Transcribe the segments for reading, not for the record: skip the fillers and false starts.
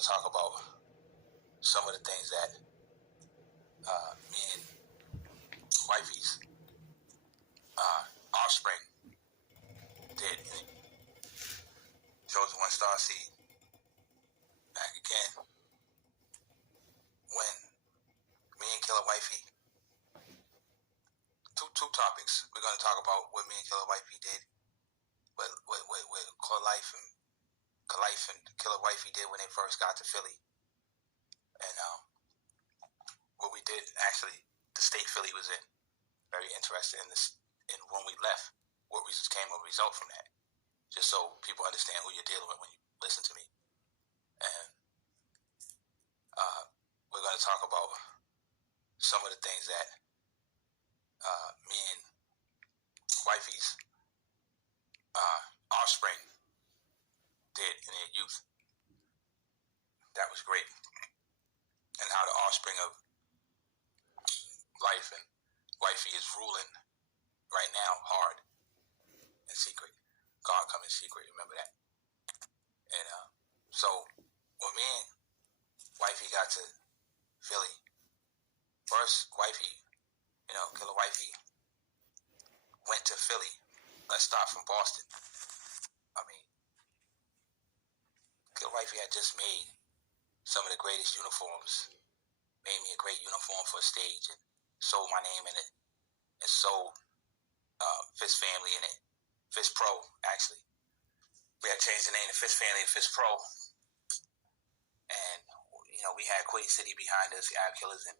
to talk about some of the things that me and wifey's offspring did. Chosen One Star Seed. Back again. When me and Killer Wifey, two topics. We're going to talk about what me and Killer Wifey did, what Kalife and Killer Wifey did when they first got to Philly, and what we did actually, the state Philly was in. Very interested in this, and when we left, what came a result from that. Just so people understand who you're dealing with when you listen to me. And we're going to talk about some of the things that me and wifey's offspring did in their youth. That was great. And how the offspring of life and wifey is ruling right now hard in secret. God come in secret, remember that. And so when me and wifey got to Philly, first wifey, Killer Wifey went to Philly. Let's start from Boston. I mean, Killer Wifey had just made some of the greatest uniforms, made me a great uniform for a stage, and sold my name in it, and sold Fist Family in it. Fist Pro, actually. We had changed the name to Fist Family to Fist Pro. And, we had Quiddy City behind us, Ab Killers, and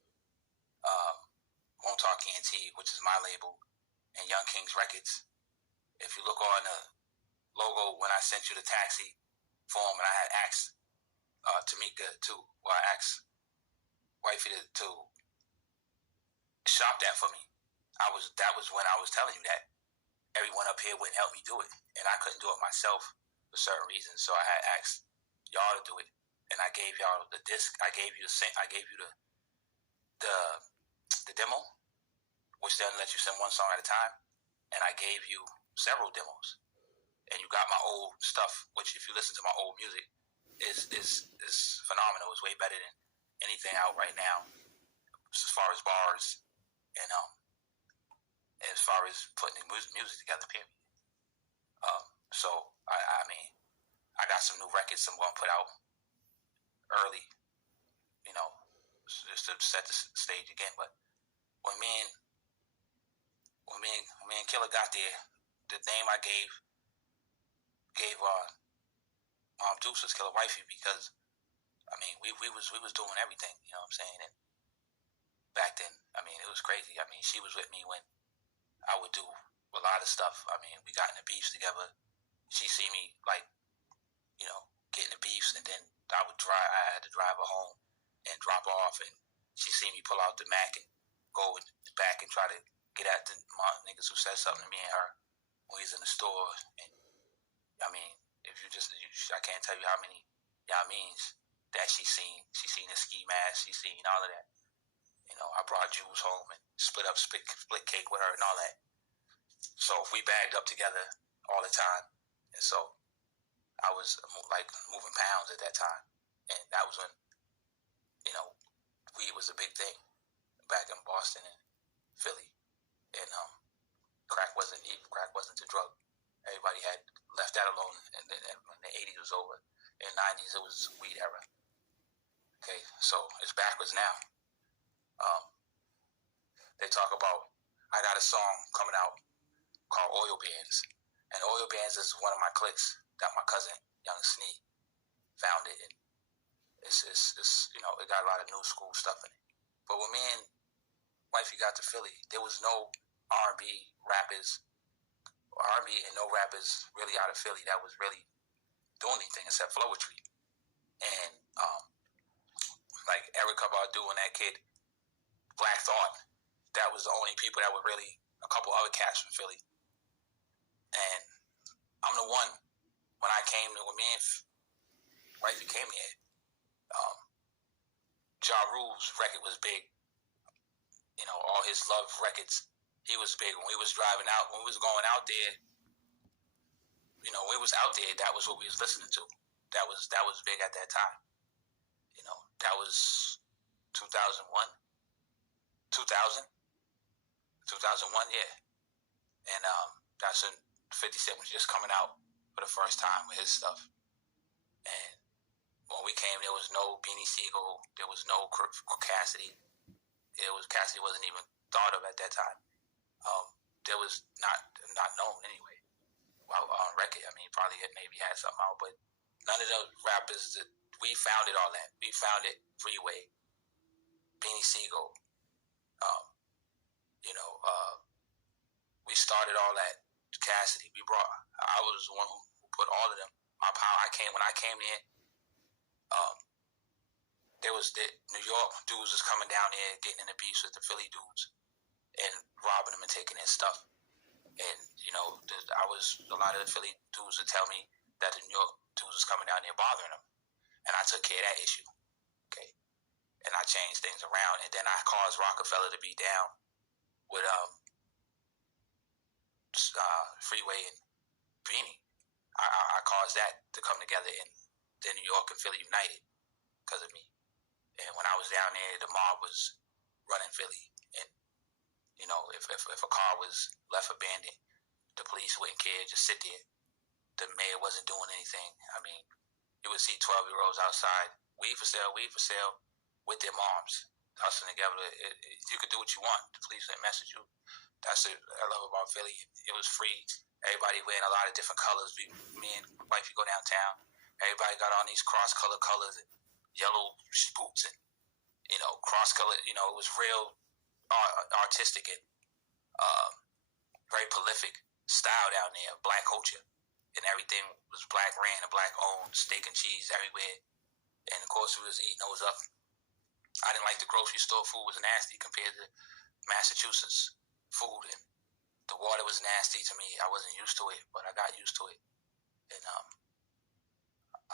Won't Talk ENT, which is my label, and Young Kings Records. If you look on the logo, when I sent you the taxi form, and I had asked Tamika I asked Wifey to shop that for me. That was when I was telling you that everyone up here wouldn't help me do it, and I couldn't do it myself for certain reasons. So I had asked y'all to do it, and I gave y'all the disc. I gave you the demo, which then let you send one song at a time, and I gave you several demos, and you got my old stuff, which if you listen to my old music, is phenomenal. It's way better than anything out right now, as far as bars and as far as putting music together, period. So I mean, I got some new records I'm gonna put out early, just to set the stage again. But when me and Killer got there, the name I gave Mom Dukes was Killer Wifey, because I mean we was doing everything, you know what I'm saying? And back then, I mean, it was crazy. I mean, she was with me when I would do a lot of stuff. I mean, we got in the beefs together. She see me get in the beefs, and then I had to drive her home and drop her off, and she see me pull out the Mac and go back and try to get at the niggas who said something to me and her when we was in the store. And I mean, I can't tell you how many means that she seen the ski mask, she seen all of that. I brought Jules home and split cake with her and all that. So we bagged up together all the time, and so I was like moving pounds at that time, and that was when weed was a big thing back in Boston and Philly, and crack wasn't the drug. Everybody had left that alone, and then when the 80s was over, in the 90s it was weed era. Okay, so it's backwards now. They talk about, I got a song coming out called Oil Bands, and Oil Bands is one of my clicks that my cousin Young Snee founded, and it's it got a lot of new school stuff in it. But when me and wifey got to Philly, there was no R&B and no rappers really out of Philly that was really doing anything except Flowetry. And like Erykah Badu and that kid Black Thought, that was the only people that were really, a couple other cats from Philly. And I'm the one, when me and wifey came here, Ja Rule's record was big. All his Love records, he was big. When we was driving out, when we was going out there, when we was out there, that was what we was listening to. That was big at that time. That was 2001, 2000, 2001, yeah. And that's when 50 Cent was just coming out for the first time with his stuff. And when we came, there was no Beanie Siegel, there was no Cassidy. Cassidy wasn't even thought of at that time. There was not known anyway. Well, on record, I mean, probably maybe had something out, but none of those rappers that we founded all that. We founded Freeway, Beanie Siegel. We started all that. Cassidy. I was the one who put all of them. When I came in. There was the New York dudes was coming down there, getting in the beefs with the Philly dudes, and robbing them and taking their stuff. And a lot of the Philly dudes would tell me that the New York dudes was coming down there bothering them, and I took care of that issue. Okay, and I changed things around, and then I caused Rockefeller to be down with Freeway and Beanie. I caused that to come together, and then New York and Philly united because of me. And when I was down there, the mob was running Philly. And, if a car was left abandoned, the police wouldn't care, just sit there. The mayor wasn't doing anything. I mean, you would see 12-year-olds outside, weed for sale, with their moms, hustling together. You could do what you want. The police didn't mess with you. That's what I love about Philly. It was free. Everybody wearing a lot of different colors. Me and wifey go downtown. Everybody got on these cross-colored colors and yellow boots and, cross-colored. It was real artistic and very prolific style down there, black culture. And everything was black ran and black owned, steak and cheese everywhere. And, of course, we was eating those up. I didn't like the grocery store food. Was nasty compared to Massachusetts food. And the water was nasty to me. I wasn't used to it, but I got used to it. And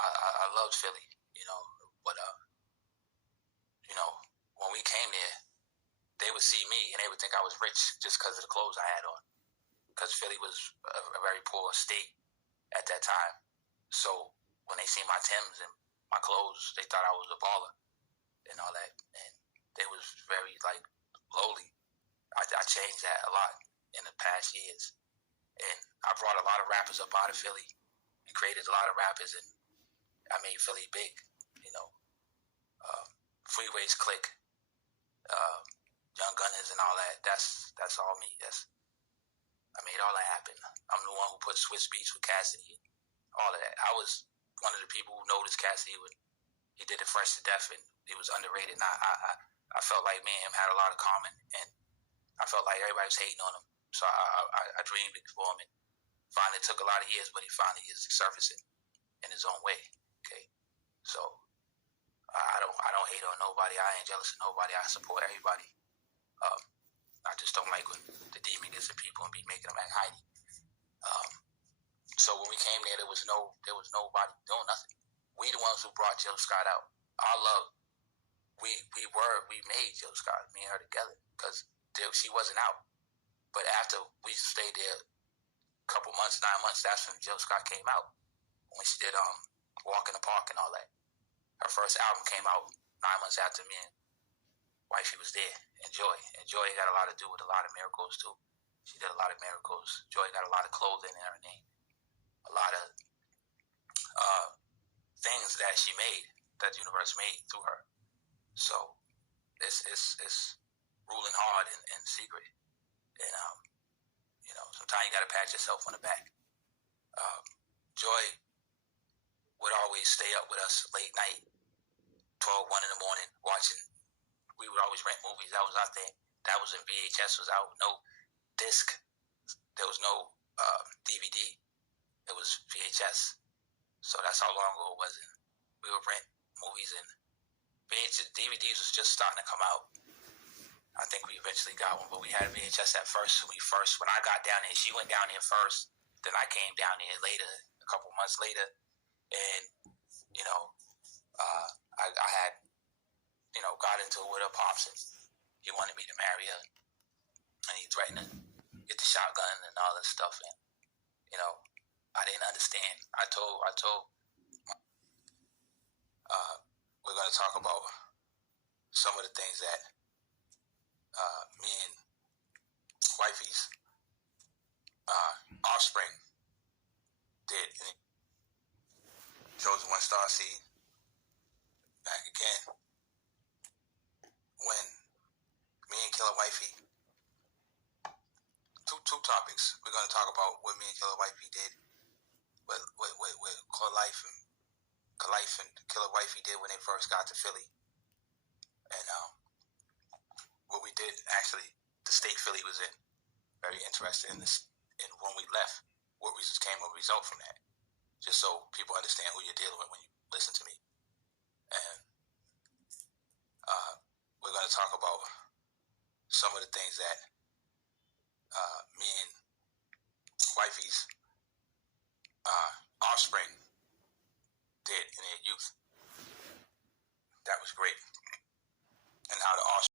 I loved Philly, but when we came there, they would see me and they would think I was rich just because of the clothes I had on. Because Philly was a very poor state at that time. So when they see my Timbs and my clothes, they thought I was a baller and all that. And they was very, lowly. I changed that a lot in the past years. And I brought a lot of rappers up out of Philly and created a lot of rappers, and I made Philly big, Freeway's Click, Young Gunners and all that. That's all me. I made all that happen. I'm the one who put Swiss Beats with Cassidy and all of that. I was one of the people who noticed Cassidy when he did it Fresh to Death, and he was underrated. And I felt like me and him had a lot of common, and I felt like everybody was hating on him. So I dreamed big for him, and finally it took a lot of years, but he finally is surfacing in his own way. Okay, so I don't hate on nobody. I ain't jealous of nobody. I support everybody. I just don't like when the demon gets in people and be making them act hidey. So when we came there, there was nobody doing nothing. We the ones who brought Jill Scott out. Our love, we made Jill Scott, me and her together, because she wasn't out. But after we stayed there a couple months, 9 months, that's when Jill Scott came out. When she did Walk in the Park and all that. Her first album came out 9 months after me and wifey was there. And Joy got a lot to do with a lot of miracles too. She did a lot of miracles. Joy got a lot of clothing in her name. A lot of things that she made, that the universe made through her. So it's ruling hard in secret. And sometimes you got to pat yourself on the back. Joy would always stay up with us late night, 12, 1 in the morning, watching. We would always rent movies. That was our thing. That was when VHS was out. No disc. There was no DVD. It was VHS. So that's how long ago it was. And we would rent movies, and DVDs was just starting to come out. I think we eventually got one, but we had VHS at first. When I got down there, she went down there first. Then I came down there later, a couple months later. And, I had, got into it with her pops, and he wanted me to marry her. And he threatened to get the shotgun and all this stuff. And, I didn't understand. I told we're going to talk about some of the things that me and wifey's offspring did in Chosen One Star Seed. Back again, when me and Killer Wifey, two topics. We're going to talk about what me and Killer Wifey did, what Kalife and Killer Wifey did when they first got to Philly, and what we did actually, the state Philly was in. Very interested in this. And when we left, what came a result from that. Just so people understand who you're dealing with when you listen to me. And we're going to talk about some of the things that me and wifey's offspring did in their youth. That was great.